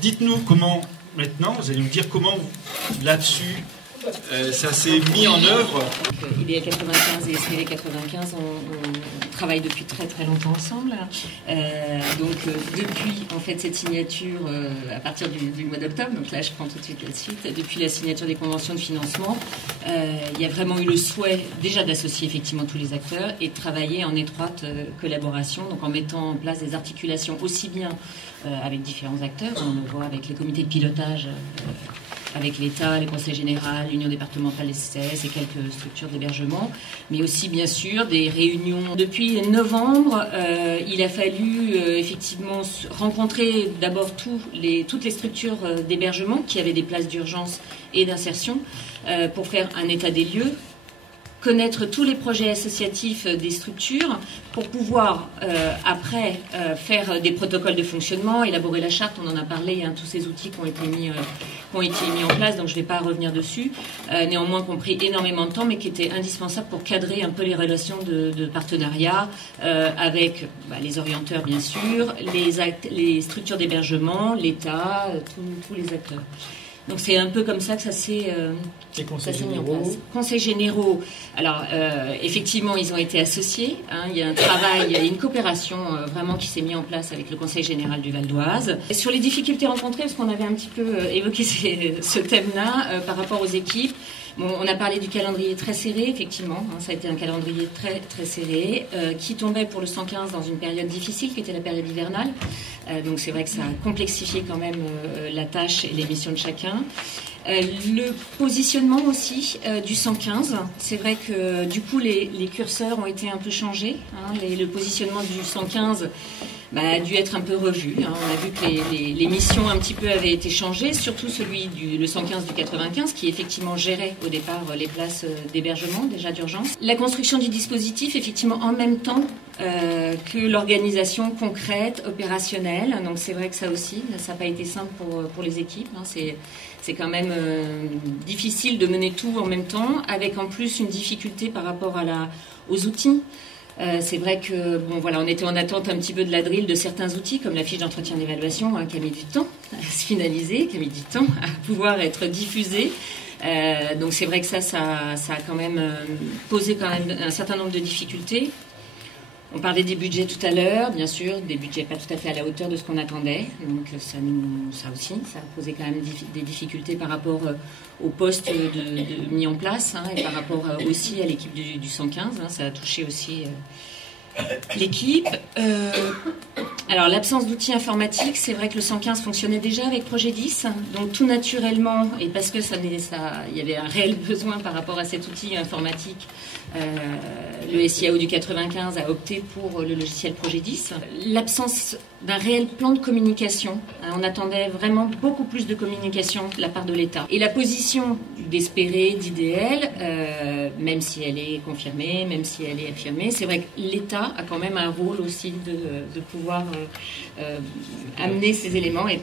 Dites-nous comment, maintenant, vous allez nous dire comment là-dessus, ça s'est mis en œuvre. IDEA 95 et SPV 95, on travaille depuis très très longtemps ensemble. Depuis en fait cette signature, à partir du mois d'octobre, donc là je prends tout de suite la suite, depuis la signature des conventions de financement, il y a vraiment eu le souhait déjà d'associer effectivement tous les acteurs et de travailler en étroite collaboration, donc en mettant en place des articulations aussi bien avec différents acteurs, on le voit avec les comités de pilotage, avec l'État, les conseils généraux, l'Union départementale des CCAS et quelques structures d'hébergement, mais aussi bien sûr des réunions. Depuis novembre, il a fallu effectivement rencontrer d'abord toutes les structures d'hébergement qui avaient des places d'urgence et d'insertion pour faire un état des lieux, connaître tous les projets associatifs des structures pour pouvoir après faire des protocoles de fonctionnement, élaborer la charte, on en a parlé, tous ces outils qui ont été mis en place, donc je ne vais pas revenir dessus, néanmoins qui ont pris énormément de temps mais qui étaient indispensables pour cadrer un peu les relations de partenariat avec les orienteurs bien sûr, les structures d'hébergement, l'État, tous les acteurs. Donc c'est un peu comme ça que ça s'est mis en place. Conseils généraux, alors effectivement ils ont été associés, il y a un travail, il y a une coopération vraiment qui s'est mise en place avec le Conseil général du Val d'Oise. Sur les difficultés rencontrées, parce qu'on avait un petit peu évoqué ce thème-là par rapport aux équipes, on a parlé du calendrier très serré, effectivement, ça a été un calendrier très très serré, qui tombait pour le 115 dans une période difficile, qui était la période hivernale. Donc c'est vrai que ça a complexifié quand même la tâche et les missions de chacun. Le positionnement aussi du 115, c'est vrai que du coup les curseurs ont été un peu changés. Le positionnement du 115 a dû être un peu revu. On a vu que les missions un petit peu avaient été changées, surtout le 115 du 95 qui effectivement gérait au départ les places d'hébergement déjà d'urgence. La construction du dispositif effectivement en même temps que l'organisation concrète, opérationnelle. Donc c'est vrai que ça aussi, ça n'a pas été simple pour les équipes. C'est quand même difficile de mener tout en même temps, avec en plus une difficulté par rapport aux outils. C'est vrai que on était en attente un petit peu de la drill de certains outils, comme la fiche d'entretien d'évaluation, qui a mis du temps à se finaliser, qui a mis du temps à pouvoir être diffusée. Donc c'est vrai que ça a quand même posé quand même un certain nombre de difficultés. On parlait des budgets tout à l'heure, bien sûr, des budgets pas tout à fait à la hauteur de ce qu'on attendait. Donc ça a posé quand même des difficultés par rapport aux postes mis en place et par rapport aussi à l'équipe du 115. Ça a touché aussi l'équipe. Alors l'absence d'outils informatiques, c'est vrai que le 115 fonctionnait déjà avec Projet 10, donc tout naturellement, et parce que il y avait un réel besoin par rapport à cet outil informatique, le SIAO du 95 a opté pour le logiciel Projet 10. L'absence d'un réel plan de communication, on attendait vraiment beaucoup plus de communication de la part de l'État. Et la position d'Espéré, d'IDL, même si elle est confirmée, même si elle est affirmée, c'est vrai que l'État a quand même un rôle aussi de pouvoir amener ces éléments et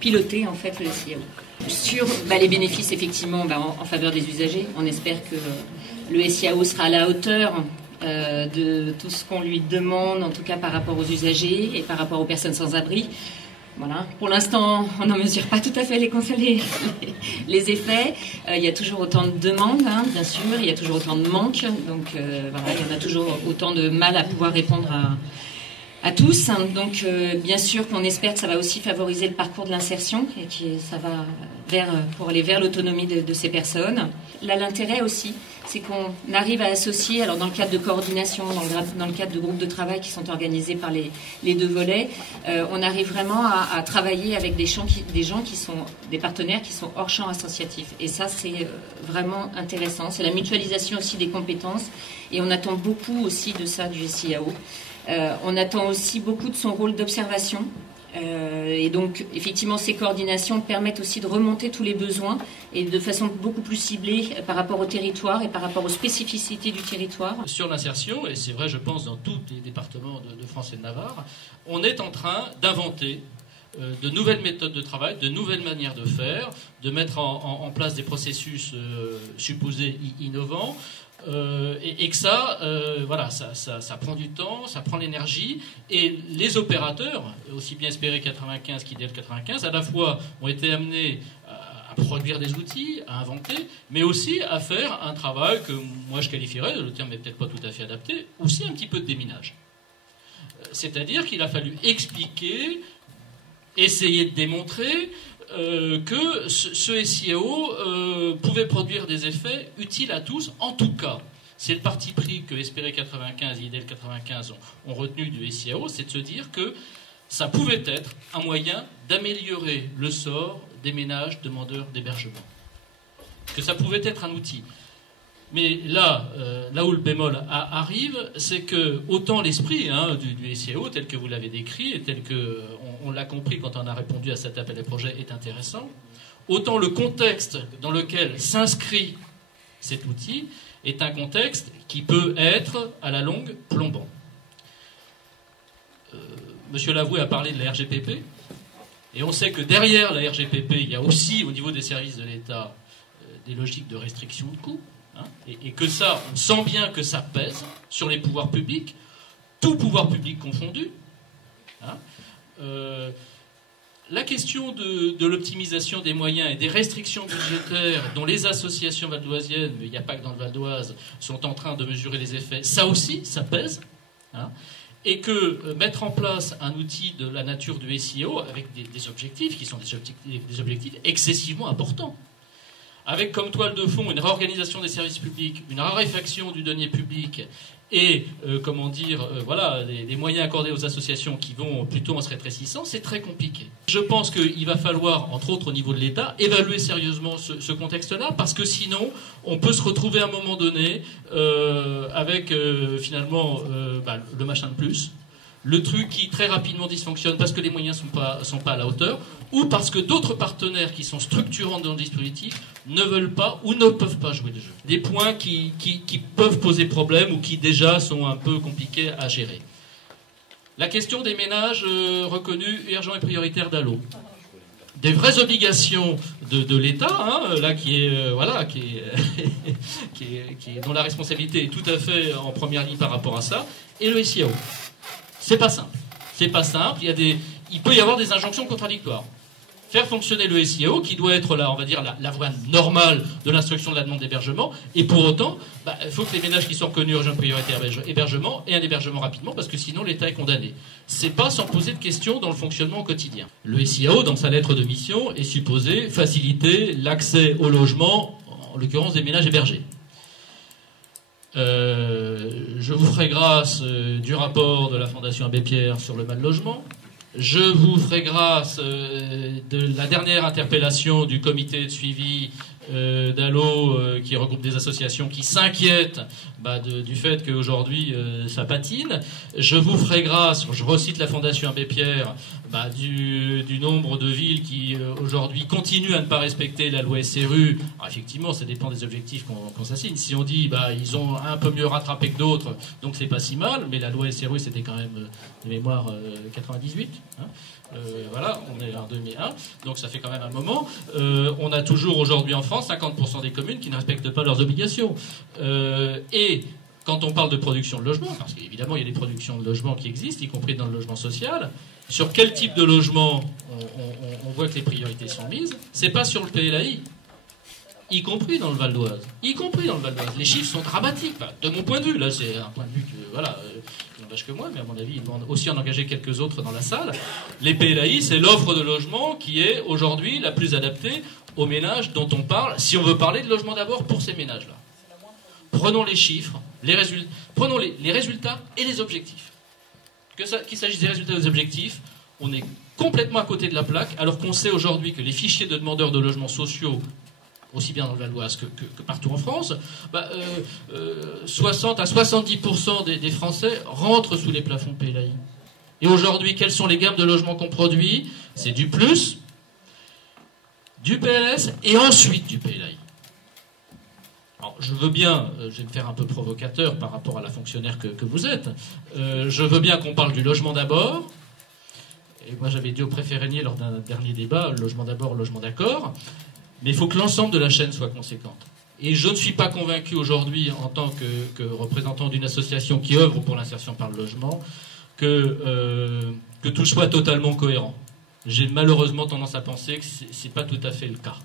piloter en fait le SIAO. Sur les bénéfices effectivement en faveur des usagers, on espère que le SIAO sera à la hauteur de tout ce qu'on lui demande, en tout cas par rapport aux usagers et par rapport aux personnes sans abri. Voilà. Pour l'instant, on n'en mesure pas tout à fait les effets. Il y a toujours autant de demandes, bien sûr, il y a toujours autant de manques, donc il y en a toujours autant de mal à pouvoir répondre à tous. Donc bien sûr qu'on espère que ça va aussi favoriser le parcours de l'insertion et que ça va pour aller vers l'autonomie de ces personnes. Là, l'intérêt aussi, c'est qu'on arrive à associer, alors dans le cadre de coordination, dans le cadre de groupes de travail qui sont organisés par les deux volets, on arrive vraiment à travailler avec des gens qui sont des partenaires qui sont hors champ associatif. Et ça, c'est vraiment intéressant. C'est la mutualisation aussi des compétences et on attend beaucoup aussi de ça du SIAO. On attend aussi beaucoup de son rôle d'observation. Et donc, effectivement, ces coordinations permettent aussi de remonter tous les besoins et de façon beaucoup plus ciblée par rapport au territoire et par rapport aux spécificités du territoire. Sur l'insertion, et c'est vrai, je pense, dans tous les départements de France et de Navarre, on est en train d'inventer de nouvelles méthodes de travail, de nouvelles manières de faire, de mettre en place des processus supposés innovants. et que ça, voilà, ça prend du temps, ça prend l'énergie, et les opérateurs, aussi bien Espérer 95 qu'IDEL 95, à la fois ont été amenés à produire des outils, à inventer, mais aussi à faire un travail que moi je qualifierais, le terme n'est peut-être pas tout à fait adapté, aussi un petit peu de déminage. C'est-à-dire qu'il a fallu expliquer, essayer de démontrer que ce SIAO pouvait produire des effets utiles à tous. En tout cas, c'est le parti pris que Espérer 95 et IDEL 95 ont retenu du SIAO, c'est de se dire que ça pouvait être un moyen d'améliorer le sort des ménages demandeurs d'hébergement. Que ça pouvait être un outil. Mais là où le bémol arrive, c'est que autant l'esprit du SIAO, tel que vous l'avez décrit, et tel qu'on l'a compris quand on a répondu à cet appel à projet, est intéressant, autant le contexte dans lequel s'inscrit cet outil est un contexte qui peut être, à la longue, plombant. Monsieur Lavoué a parlé de la RGPP, et on sait que derrière la RGPP, il y a aussi, au niveau des services de l'État, des logiques de restriction de coûts. Et que ça, on sent bien que ça pèse sur les pouvoirs publics, tout pouvoir public confondu. La question de l'optimisation des moyens et des restrictions budgétaires dont les associations valdoisiennes, mais il n'y a pas que dans le Val d'Oise, sont en train de mesurer les effets, ça aussi, ça pèse. Et que mettre en place un outil de la nature du SIO avec des objectifs qui sont des objectifs excessivement importants, avec comme toile de fond une réorganisation des services publics, une raréfaction du denier public et, voilà, les moyens accordés aux associations qui vont plutôt en se rétrécissant, c'est très compliqué. Je pense qu'il va falloir, entre autres au niveau de l'État, évaluer sérieusement ce contexte-là, parce que sinon, on peut se retrouver à un moment donné avec finalement le machin de plus, le truc qui très rapidement dysfonctionne parce que les moyens sont pas à la hauteur, ou parce que d'autres partenaires qui sont structurants dans le dispositif ne veulent pas ou ne peuvent pas jouer le jeu. Des points qui peuvent poser problème ou qui déjà sont un peu compliqués à gérer. La question des ménages reconnus urgents et prioritaires d'ALLO. Des vraies obligations de l'État, là dont la responsabilité est tout à fait en première ligne par rapport à ça, et le SIAO. C'est pas simple. C'est pas simple. Il peut y avoir des injonctions contradictoires. Faire fonctionner le SIAO, qui doit être on va dire la voie normale de l'instruction de la demande d'hébergement, et pour autant, il faut que les ménages qui sont reconnus urgents prioritaires hébergement aient un hébergement rapidement, parce que sinon l'État est condamné. C'est pas sans poser de questions dans le fonctionnement au quotidien. Le SIAO, dans sa lettre de mission, est supposé faciliter l'accès au logement, en l'occurrence des ménages hébergés. Je vous ferai grâce du rapport de la Fondation Abbé Pierre sur le mal logement. Je vous ferai grâce de la dernière interpellation du comité de suivi d'ALLO qui regroupe des associations qui s'inquiètent du fait qu'aujourd'hui ça patine. Je vous ferai grâce, je recite la Fondation Abbé Pierre, du nombre de villes qui aujourd'hui continuent à ne pas respecter la loi SRU. Alors, effectivement, ça dépend des objectifs qu'on s'assigne. Si on dit ils ont un peu mieux rattrapé que d'autres, donc c'est pas si mal, mais la loi SRU c'était quand même de mémoire 98. Voilà, on est en 2001, donc ça fait quand même un moment. On a toujours aujourd'hui en France 50% des communes qui ne respectent pas leurs obligations. Et quand on parle de production de logement, parce qu'évidemment il y a des productions de logement qui existent, y compris dans le logement social, sur quel type de logement on voit que les priorités sont mises, c'est pas sur le PLAI, y compris dans le Val d'Oise. Les chiffres sont dramatiques, de mon point de vue. Là, c'est un point de vue que, qui n'engage que moi, mais à mon avis, ils vont aussi en engager quelques autres dans la salle. Les PLAI, c'est l'offre de logement qui est aujourd'hui la plus adaptée aux ménages dont on parle, si on veut parler de logement d'abord pour ces ménages-là. Prenons les chiffres, prenons les résultats et les objectifs. Qu'il s'agisse des résultats et des objectifs, on est complètement à côté de la plaque, alors qu'on sait aujourd'hui que les fichiers de demandeurs de logements sociaux, aussi bien dans le Val d'Oise que partout en France, 60 à 70% des Français rentrent sous les plafonds PLAI. Et aujourd'hui, quelles sont les gammes de logements qu'on produit? C'est du plus, du PLS et ensuite du PLAI. Alors, je veux bien, je vais me faire un peu provocateur par rapport à la fonctionnaire que vous êtes, je veux bien qu'on parle du logement d'abord, et moi j'avais dit au préfet Régnier lors d'un dernier débat, logement d'abord, logement d'accord, mais il faut que l'ensemble de la chaîne soit conséquente. Et je ne suis pas convaincu aujourd'hui, en tant que représentant d'une association qui œuvre pour l'insertion par le logement, que tout soit totalement cohérent. J'ai malheureusement tendance à penser que ce n'est pas tout à fait le cas.